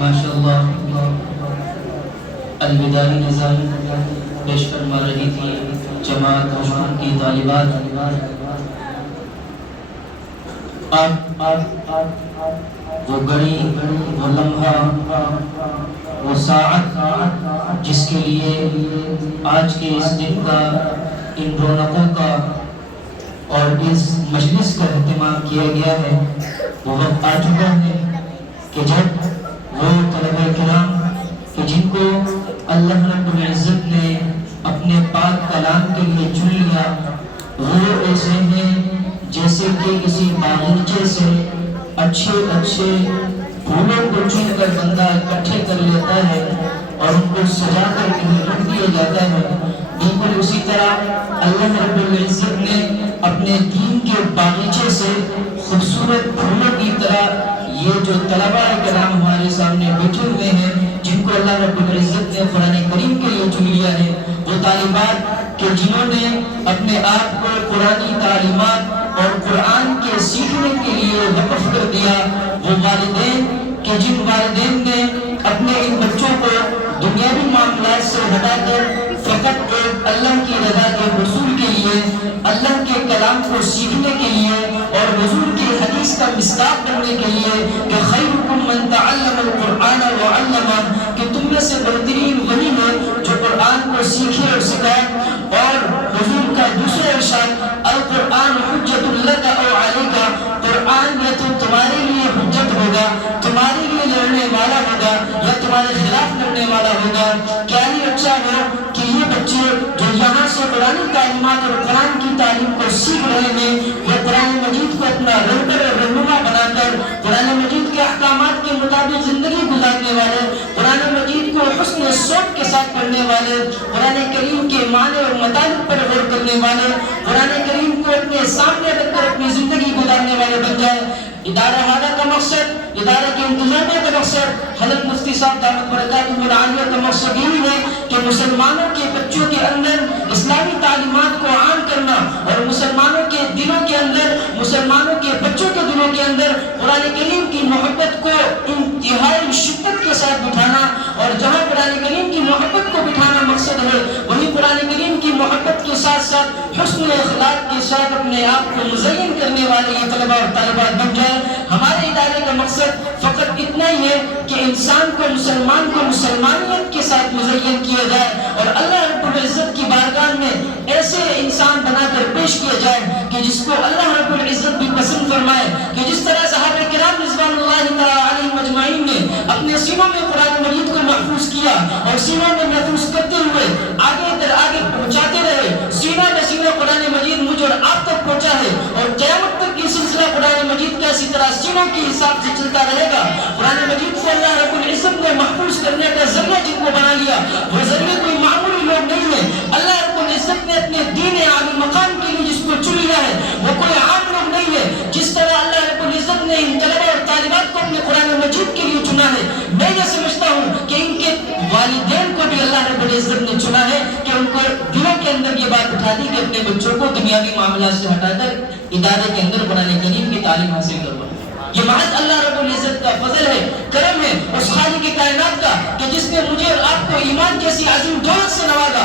ماشاءاللہ الوداعی نظام پیش فرما رہی تھی جماعت مشہور کی طالبات. وہ گھڑی، وہ لمحہ، وہ ساعت جس کے لیے آج کے اس دن کا، ان رونقوں کا اور اس مجلس کا اہتمام کیا گیا ہے، وہ وقت آ چکا ہے کہ جب وہ طلبہ کرام کہ جن کو اللہ رب العزت نے اپنے پاک کلام کے لیے چن لیا، وہ ایسے ہیں جیسے کہ کسی باغیچے سے اچھے پھولوں کو چن کر بندہ اکٹھے کر لیتا ہے اور ان کو سجا کر کہیں رکھ دیا جاتا ہے. بالکل اسی طرح اللہ رب العزت نے اپنے دین کے باغیچے سے خوبصورت پھولوں کی طرح یہ جو طلبہ کرام ہمارے سامنے بیٹھے ہوئے ہیں، جن کو اللہ رب العزت نے قرآن کریم کے لیے چن لیا ہے، وہ طالبات کہ جنہوں نے اپنے آپ کو قرآنی تعلیمات اور قرآن کے سیکھنے کے لیے وقف کر دیا، وہ والدین کہ جن والدین نے اپنے ان بچوں کو دنیاوی معاملات سے ہٹا کر فقط ایک اللہ کی رضا کے حصول کے لیے، اللہ کے کلام کو سیکھنے کے لیے اور حضور کی حدیث کا مصداق بننے کے لیے کہ خیرکم من تعلم القرآن وعلمہ، کہ تم میں سے بہترین وہی ہے جو قرآن کو سیکھے اور سکھائے. اور حضور کا دوسرا ارشاد القرآن حجت لک او علیک، قرآن یا تو تمہارے لیے حجت ہوگا، تمہارے لیے لڑنے والا ہوگا یا تمہارے خلاف لڑنے والا ہوگا. کیا ہی اچھا ہے کہ یہ بچے جو یہاں سے قرآن تعلیمات اور قرآن کی تعلیم کو سیکھ رہے ہیں، وہ قرآن مجید کو اپنا رہبر اور رہنما بنا کر قرآن مجید کے احکامات کے مطابق زندگی گزارنے والے، قرآن مجید کو حسن صوت کے ساتھ پڑھنے والے، قرآن کریم کے معنی اور مطالب پر غور کرنے والے، قرآن کریم کو اپنے سامنے رکھ کر اپنی زندگی گزارنے والے بن جائے. ادارہ ہادہ کا مقصد، ادارے کے انتظامیہ کا مقصد، حضرت مفتی صاحب دامت برکاتہ العالیہ کا مقصد یہی ہے کہ مسلمانوں کے بچوں کے اندر اسلامی تعلیمات کو عام کرنا اور مسلمانوں کے دلوں کے اندر، مسلمانوں کے بچوں کے دلوں کے اندر قرآن کریم کی محبت کو انتہائی شدت کے ساتھ بٹھانا. اور جہاں قرآن کریم کی محبت کو بٹھانا مقصد ہے، وہی قرآن کریم کی محبت کے ساتھ ساتھ حسن اخلاق کے ساتھ اپنے آپ کو مزین کرنے والے یہ طلبہ اور طالبات بن جائیں. ہمارے ادارے کا مقصد فقط اتنا ہی ہے کہ انسان کو، مسلمان کو مسلمانیت کے ساتھ مزین کیا جائے اور اللہ رب العزت کی بارگاہ میں ایسے انسان بنا کر پیش کیا جائے کہ جس کو اللہ رب العزت بھی پسند فرمائے. کہ جس طرح صحابہ کرام رضوان اللہ تعالی علیہم اجمعین نے اپنے سینوں میں قرآن مجید کو محفوظ کیا اور سینوں میں محفوظ کرتے ہوئے آگے در آگے پہنچاتے رہے، سینہ بہ سینہ قرآن مجید مجھ اور آپ تک پہنچا ہے اور قیامت تک یہ سلسلہ قرآن مجید کا اسی طرح سینوں کے حساب سے چلتا رہے گا. قرآن مجید کو اللہ رب العزت نے محفوظ کرنے کا ذریعہ جن کو بنا لیا، وہ ذریعہ کوئی معمولی لوگ نہیں ہے. اللہ رب العزت نے اپنے دین عالی مقام کے لیے جس کو چن لیا ہے وہ کوئی عام لوگ نہیں ہے. جس طرح اللہ رب العزت نے ان طلبہ اور طالبات کو اپنے قرآن مجید کے لیے چنا ہے، میں یہ سمجھتا ہوں کہ ان کے والدین کو بھی اللہ رب العزت نے چنا ہے کہ ان کو دلوں کے اندر یہ بات اٹھا دی کہ اپنے بچوں کو دنیاوی معاملات سے ہٹا کر ادارے کے اندر قرآن کریم کی تعلیم حاصل کروا. یہ محض اللہ رب العزت کا فضل ہے، کرم ہے اس خالق کائنات کا کہ جس نے مجھے اور آپ کو ایمان جیسی عظیم دولت سے نوازا،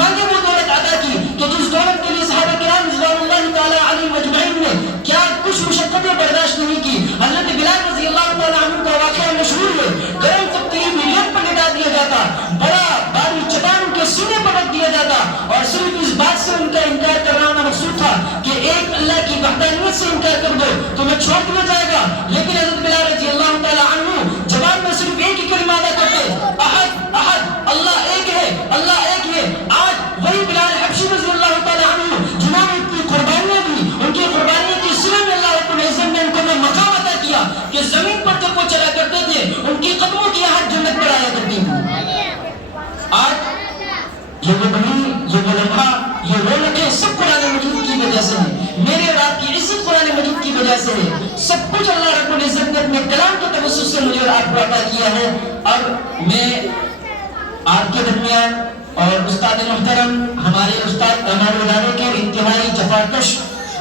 مانگے وہ دولت عطا کی کہ جس دولت کے لیے صحابہ کرام رضوان اللہ تعالی علیہم اجمعین نے کیا کچھ مشقتیں برداشت نہیں کی. حضرت بلال رضی اللہ تعالی عنہ کا واقعہ مشہور ہے، گرم تبتیل ملین پر لٹا دیا جاتا، بڑا باری چٹان ان کے سینے پر رکھ دیا جاتا اور صرف اس بات سے ان کا انکار کرنا مقصود تھا کہ ایک اللہ کی وحدانیت سے انکار کر دو تو میں چھوڑ دیا جائے گا. لیکن حضرت بلال رضی اللہ تعالی عنہ جواب میں صرف ایک ہی کلمہ ادا کرتے، احد احد، اللہ ایک ہے، اللہ ایک ہے. آج وہی بلال حبشی رضی اللہ تعالی عنہ جنہوں نے اتنی قربانیاں دی، ان کی قربانیوں کی صلہ میں اللہ رب العزت نے ان کو مقام عطا کیا کہ زمین پر جب وہ چلا کرتے تھے ان کی قدموں کی آہٹ جنت پر آیا کرتی تھی. آج یہ وہ بنی، یہ وہ لمحہ، یہ رونقیں سب قرآن مجید کی وجہ سے ہیں. میرے اور آپ کی عزت قرآن مجید کی وجہ سے ہے. سب کچھ اللہ رب العزت نے اپنے کلام کے توسط سے مجھے اور آپ کو عطا کیا ہے. اور میں آپ کے درمیان اور استاد محترم، ہمارے استاد، ہمارے ادارے کے انتہائی جفاکش،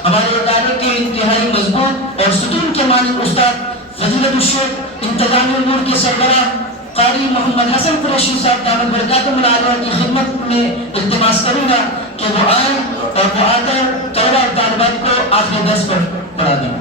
ہمارے ادارے کے انتہائی مضبوط اور ستون کے مانند استاد فضیلت الشیخ انتظامی امور کے سربراہ قاری محمد حسن قریشی صاحب دامت برکاتہ العالیہ کی خدمت میں التماس کروں گا کہ وہ آئیں اور وہ آ کر طلبہ اور طالبات کو آخری درس پر پڑھا دیں.